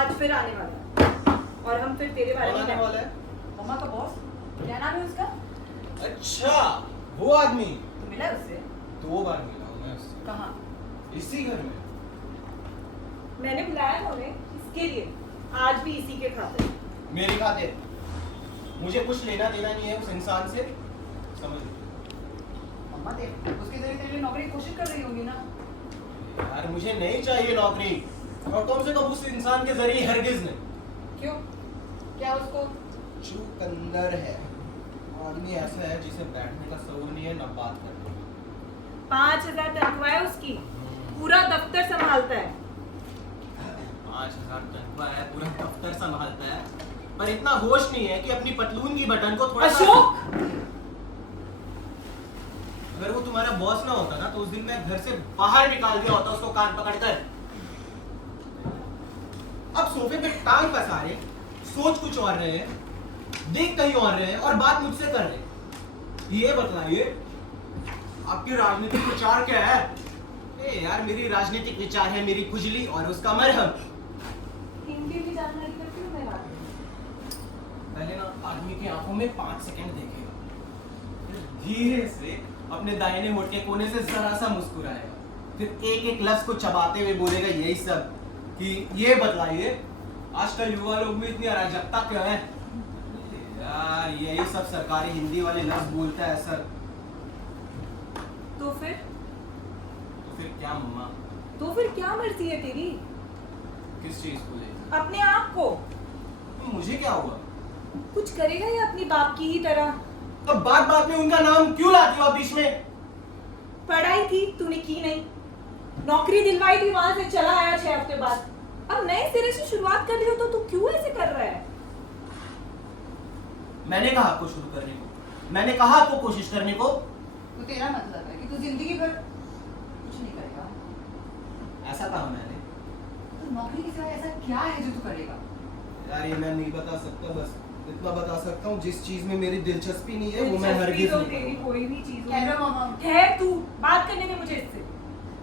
आज फिर आने वाला है और हम फिर तेरे बारे में आने वाला है। मम्मा का बॉस, क्या नाम है उसका? अच्छा, वो आदमी। तू मिला उससे? 2 बार मिला हूँ मैं उससे। कहाँ? इसी घर में। मैंने बुलाया था उन्हें इसके लिए, आज भी इसी के खातिर। मेरी खातिर। मुझे कुछ लेना देना नहीं है उस इंसान से, समझ लो। मम्मा देख, उसके जरिए तेरे लिए नौकरी की कोशिश कर रही होगी ना? यार मुझे नहीं चाहिए नौकरी, और कम से कम उस इंसान के जरिए हरगिज नहीं। क्यों? क्या उसको? चुकंदर है। आदमी ऐसा है जिसे बैठने का सऊर नहीं है, ना बात करने का। 5000 तनख्वाह है उसकी, पूरा दफ्तर संभालता है। 5000 तनख्वाह है, पूरा दफ्तर संभालता है, पर इतना होश नहीं है कि अपनी पतलून की बटन को थोड़ा सा। अशोक! अगर वो तुम्हारा बॉस ना होता ना, तो उस दिन मैं घर से बाहर निकाल दिया होता उसको कान पकड़कर। अब सोफे पे टांग पसार रहे, सोच कुछ और रहे हैं, देख कहीं और रहे हैं, और बात मुझसे कर रहे हैं। ये बताइए, आपकी राजनीतिक विचार क्या है? ए यार, मेरी राजनीतिक विचार है मेरी खुजली और उसका मरहम। हिंदी भी जानना नहीं करती हूँ मैं बात। पहले ना आदमी की आंखों में 5 सेकंड देखेगा, फिर धीरे से अपने दाहिने होठ के कोने से जरा सा मुस्कुराएगा, फिर एक एक लफ्ज को चबाते हुए बोलेगा यही सब कि ये बताइए आजकल युवा लोग में इतनी अराजकता क्या है? यार यही सब सरकारी हिंदी वाले लफ्ज बोलता है सर। तो फिर क्या मम्मा? तो फिर क्या मर्जी है तेरी? किस चीज को लेकर? अपने आप को। तो मुझे क्या हुआ? कुछ करेगा या अपनी बाप की ही तरह? अब बात बात में उनका नाम क्यों लाती हो आप बीच में? पढ़ाई थी, तूने की नहीं। नौकरी दिलवाई थी, वहां से चला आया 6 हफ्ते बाद। अब नए सिरे से शुरुआत कर रही हो तो तू क्यों ऐसे कर रहा है? मैंने कहा आपको शुरू करने को, मैंने कहा आपको कोशिश करने को। तो तेरा मतलब है कि तू जिंदगी भर कुछ नहीं करेगा? ऐसा कहा मैंने? तो नौकरी के सिवाय ऐसा क्या है जो तू करेगा? यार ये मैं नहीं बता सकता, बस इतना बता सकता हूँ जिस चीज में मेरी दिलचस्पी नहीं है वो मैं हरगिज नहीं करूँगा। कोई भी चीज खैर तू बात करने में मुझे इससे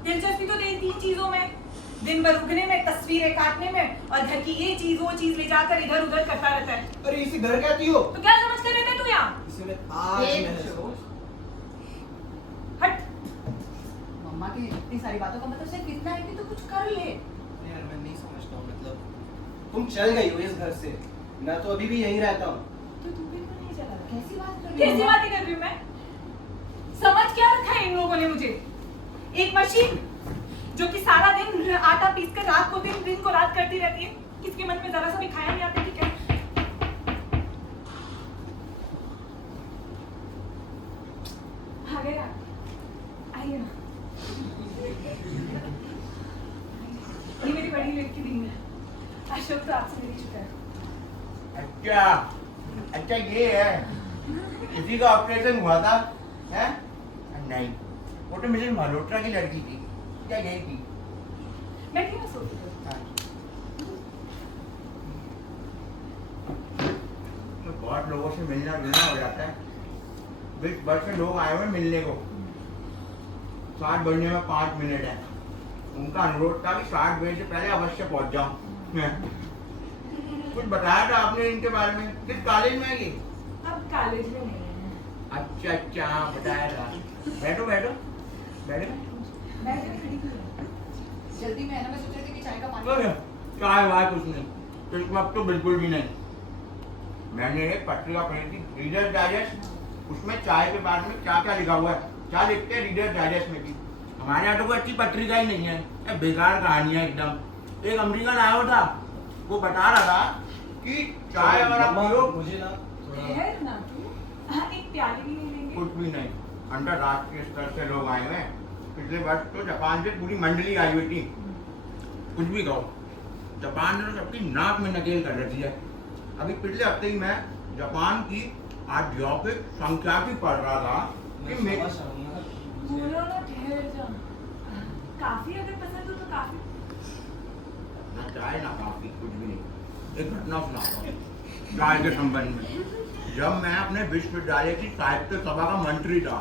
दिलचस्पी तो तेरी 3 चीजों में, दिन भर उगने में, तस्वीरें काटने में, और घर की ये चीज वो चीज ले जाकर इधर उधर करता रहता है। अरे इसी घर कहती हो? तो क्या समझ कर रहता है तू यहाँ? इसे मैं आज महसूस। हट। मम्मा की इतनी सारी बातों का मतलब सिर्फ इतना है कि तू कुछ कर ले। यार मैं नहीं समझता हूँ, मतलब तुम चल गई हो इस घर से, मैं तो अभी भी यहीं रहता हूँ। तो तू भी तो नहीं चला रहा। कैसी बात कर रही है? कैसी बातें कर रही हूँ मैं? समझ क्या रखा है इन लोगों ने मुझे? एक मशीन जो कि सारा दिन आटा पीसकर रात को दिन, दिन को रात करती रहती है। किसके मन में जरा सा भी खाया नहीं आता कि क्या? आ गया, आइए ना। ये मेरी बड़ी लड़की दिन है। अशोक तो आपसे मिल चुका है। अच्छा ये है, किसी का ऑपरेशन हुआ था है? नहीं, वो तो मिसेस मल्होत्रा की लड़की थी, क्या यही थी? मैं क्यों ना सोचती हूँ? तो बहुत लोगों से मिलना जुलना हो जाता है। 20 वर्ष से लोग आए हुए मिलने को, 7 बजने में 5 मिनट है। उनका अनुरोध था कि 7 बजे से पहले अवश्य पहुंच जाऊं। कुछ बताया था आपने इनके बारे में? किस कॉलेज में है ये? अब कॉलेज में नहीं है। अच्छा हाँ बताया था। बैठो बैठो बैठो। मैं जरा खड़ी क्यों हूँ? जल्दी में है ना, मैं सोच रही थी कि चाय का पानी। चाय वाय कुछ नहीं, इस वक्त तो बिल्कुल भी नहीं। मैंने एक पत्रिका पढ़ी थी, रीडर डाइजेस्ट, उसमें चाय के बारे में क्या क्या लिखा हुआ है, क्या लिखते हैं रीडर डाइजेस्ट में की। हमारे यहाँ तो कोई अच्छी पत्रिका ही नहीं है, ये बेकार कहानियाँ एकदम। एक अमेरिकन आया हुआ था, वो बता रहा था कि चाय अगर आप पियो, मुझे ना ठहर ना तू, एक प्याली भी नहीं लेंगे? कुछ भी नहीं। अंतरराष्ट्रीय स्तर से लोग आए हुए हैं। पिछले वर्ष तो जापान से पूरी मंडली आई हुई थी। कुछ भी कहो, जापान ने तो सबकी नाक में नकेल कर रखी है। अभी पिछले हफ्ते ही मैं जापान की औद्योगिक संख्या की पढ़ रहा था कि बोलो ना, ठहर जा। काफी अगर पसंद हो तो काफी। ना चाय ना काफी, कुछ भी नहीं। एक घटना सुनाता हूँ चाय के संबंध में। जब मैं अपने विश्वविद्यालय की साहित्य सभा का मंत्री था,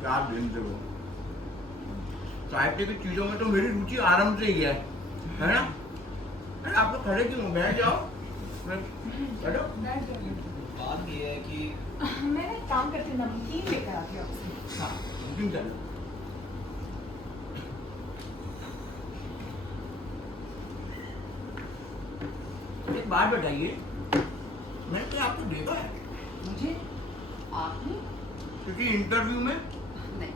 क्या दिन थे वो। साहित्य की चीजों में तो मेरी रुचि आरंभ से ही है ना। अरे आप लोग खड़े क्यों हो? बैठ जाओ। बैठो। बैठ जाइए। बात ये है कि मैं ना एक काम करती हूँ, नमकीन लेकर आती हूँ आपसे। हाँ, नमकीन चलो। एक बात बताइए, मैंने क्या आपको देखा है मुझे आपने किसी इंटरव्यू में? नहीं।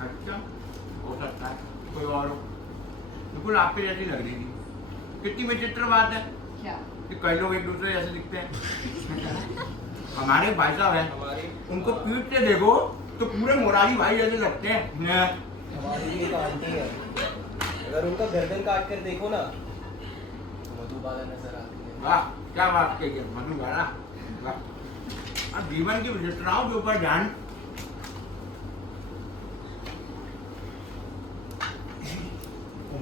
अच्छा, हो सकता है कोई और हो। बिल्कुल आपके जैसी लग रही थी। कितनी विचित्र बात है क्या? कि कई लोग एक दूसरे जैसे दिखते हैं। हमारे भाई साहब हैं, हमारी उनको पीठ से देखो तो पूरे मोरारी भाई जैसे लगते हैं। हमारी भी एक आंटी है, अगर उनका गर्दन काट कर देखो ना तो मधुबाला नजर आती है। वाह, क्या बात कही है मधुबाला। वाह। अब जीवन की विचित्रताओं के ऊपर ध्यान।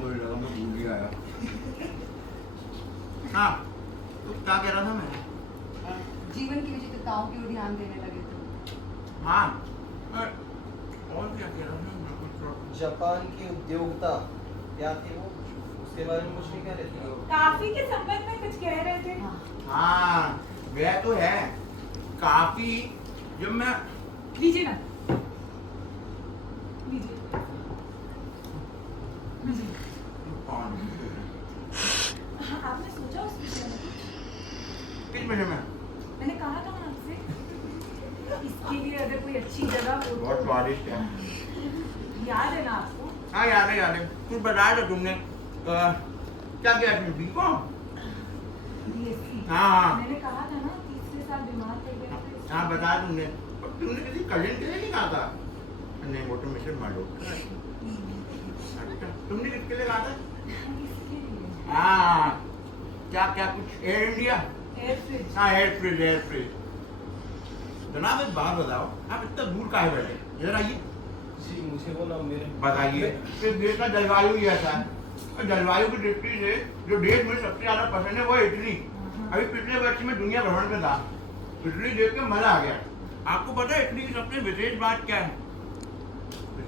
मुझे लगा मैं भूल ही आया। हाँ, तो क्या कह रहा था मैं? जीवन की विचित्रताओं की ओर ध्यान देने लगे थे। हाँ, और क्या कह रहा था मैं? कुछ जापान की उद्योगता क्या थी वो, उसके बारे में कुछ नहीं कह रहे थे। काफी के संबंध में कुछ कह रहे थे। हाँ। हाँ, वह तो है। काफी जब मैं लीजिए ना, लीजिए। हाँ, आपने सोचा उस विषय में कुछ? किस विषय में? मैंने कहा था ना आपसे, इसके लिए अगर कोई अच्छी जगह हो बहुत तो स्वादिष्ट है। याद है ना आपको? हाँ, याद है याद है। कुछ बताया था तुमने। क्या किया तुमने? बीकॉम? बीएससी। हाँ हाँ मैंने कहा था ना, तीसरे साल बीमार पड़ गए थे। हाँ, बताया तुमने। और तुमने किसी कजिन के लिए नहीं कहा था? नहीं, वो तो मिशन मारो। अच्छा, तुमने किसके लिए कहा था? इसके लिए हाँ, क्या क्या कुछ एयर इंडिया? Air fridge. हाँ, एयर फ्रिज, एयर फ्रिज। जनाब एक बात बताओ, आप इतना दूर काहे बैठे? इधर आइए, जी मुझे वो ना मेरे बताइए। इस देश का जलवायु ही ऐसा है, और जलवायु की दृष्टि से जो देश मुझे सबसे ज्यादा पसंद है वो है इटली। अभी पिछले वर्ष में दुनिया भ्रमण पे था, इटली देख के मजा आ गया। आपको पता है इटली की सबसे विशेष बात क्या है?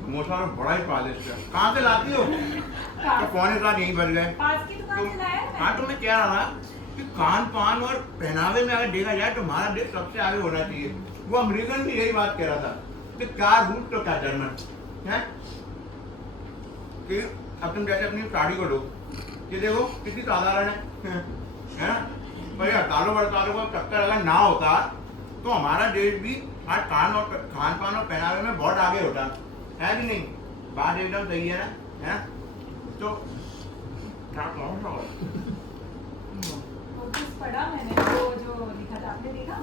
समोसा तो बड़ा ही स्वादिष्ट है। कहाँ से लाती हो? तो पौने सात यहीं बच गए। पास की दुकान से लाया है हाँ, तो मैं कह रहा था कि खान पान और पहनावे में अगर देखा जाए तो हमारा देश सबसे आगे होना चाहिए। वो अमेरिकन भी यही बात कह रहा था कि क्या रूस तो क्या जर्मन है। कि अब तुम जैसे अपनी साड़ी को लो, ये देखो कितनी साधारण है ना? पर ये हड़तालों बड़तालों का चक्कर अगर ना होता तो हमारा देश भी आज खान पान और पहनावे में बहुत आगे होता है कि नहीं? बात एकदम सही है ना? है? तो क्या कहूँ नोटिस पढ़ा मैंने, वो जो लिखा था आपने देखा?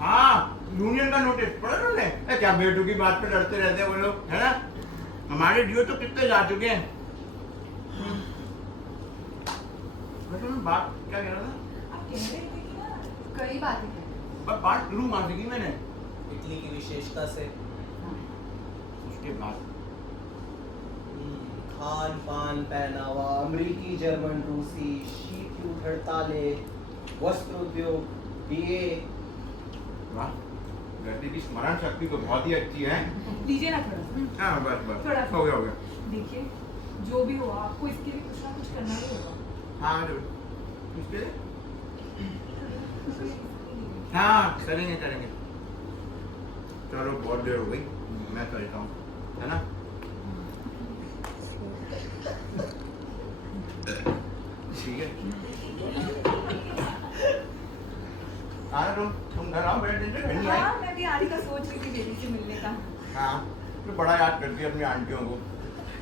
हाँ, यूनियन का नोटिस पढ़ा तुमने? क्या बेटू की बात पे लड़ते रहते हैं वो लोग, है ना? हमारे जियो तो कितने जा चुके हैं। वैसे मैं बात क्या कह रहा था? आप कह रहे थे कि ना कई बातें कही। पर बात शुरू मार दी मैंने। इटली की विशेषता से उसके बाद खान पान पहनावा, अमेरिकी जर्मन रूसी, शीत युद्ध हड़तालें, वस्त्र उद्योग, बीए। वाह, लड़की की स्मरण शक्ति तो बहुत ही अच्छी है। लीजिए ना थोड़ा सा। हाँ, बस बस थोड़ा सा। हो गया हो गया। देखिए, जो भी हो आपको इसके लिए कुछ ना कुछ करना ही होगा। हाँ जरूर। उसके हाँ, करेंगे करेंगे। चलो बहुत देर हो गई, मैं चलता हूँ, है ना? ठीक है। हाँ, तुम घर आओ, बैठ दीजिए, घर नहीं आए? हाँ, मैं भी आने का सोच रही थी बेबी से मिलने का। हाँ, तो बड़ा याद करती है अपनी आंटियों को।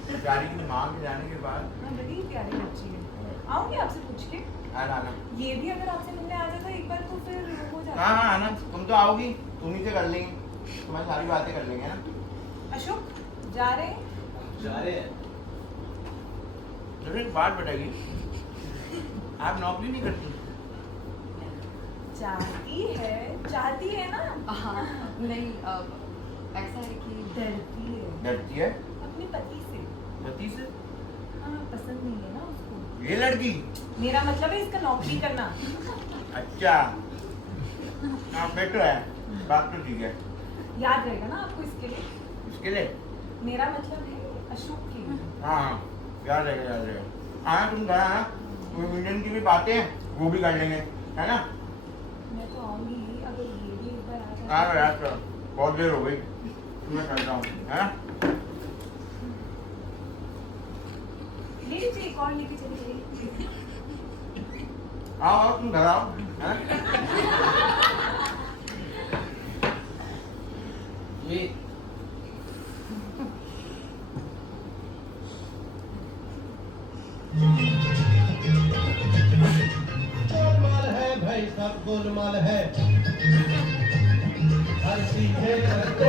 बेचारी की माँ के जाने के बाद। हाँ, बड़ी प्यारी बच्ची है। आऊंगी आपसे पूछ के। आना। ये भी अगर आपसे मिलने आ जाता एक बार तो फिर हो जाता। हाँ हाँ आना, तुम तो आओगी, तुम ही से कर लेंगे, तुम्हारी सारी बातें कर लेंगे ना। अशोक, जा रहे हैं? जा रहे हैं। चलो एक बात बताइए, आप नौकरी नहीं करती? चाहती है ना? हाँ, नहीं, ऐसा है कि डरती है डरती है? अपने पति से। पति से? हाँ, पसंद नहीं है ना उसको। ये लड़की? मेरा मतलब है इसका नौकरी करना। अच्छा, हाँ फिर तो है, बात तो ठीक है। याद रहेगा ना आपको इसके लिए? इसके लिए? मेरा मतलब है अशोक के लिए। हाँ हाँ, याद रहेगा याद रहेगा। आना तुम घर आना, इंडियन की भी बातें हैं वो भी कर लेंगे, है ना? मैं तो आऊंगी अगर ये भी एक बार आ जाए। हाँ यार चलो, बहुत देर हो गई, मैं चलता हूँ, है ना? ले लीजिए, एक और लेके चली जाइए। आओ तुम घर आओ, है ना? ये गोलमाल है भाई, सब गोलमाल है। हर सीधे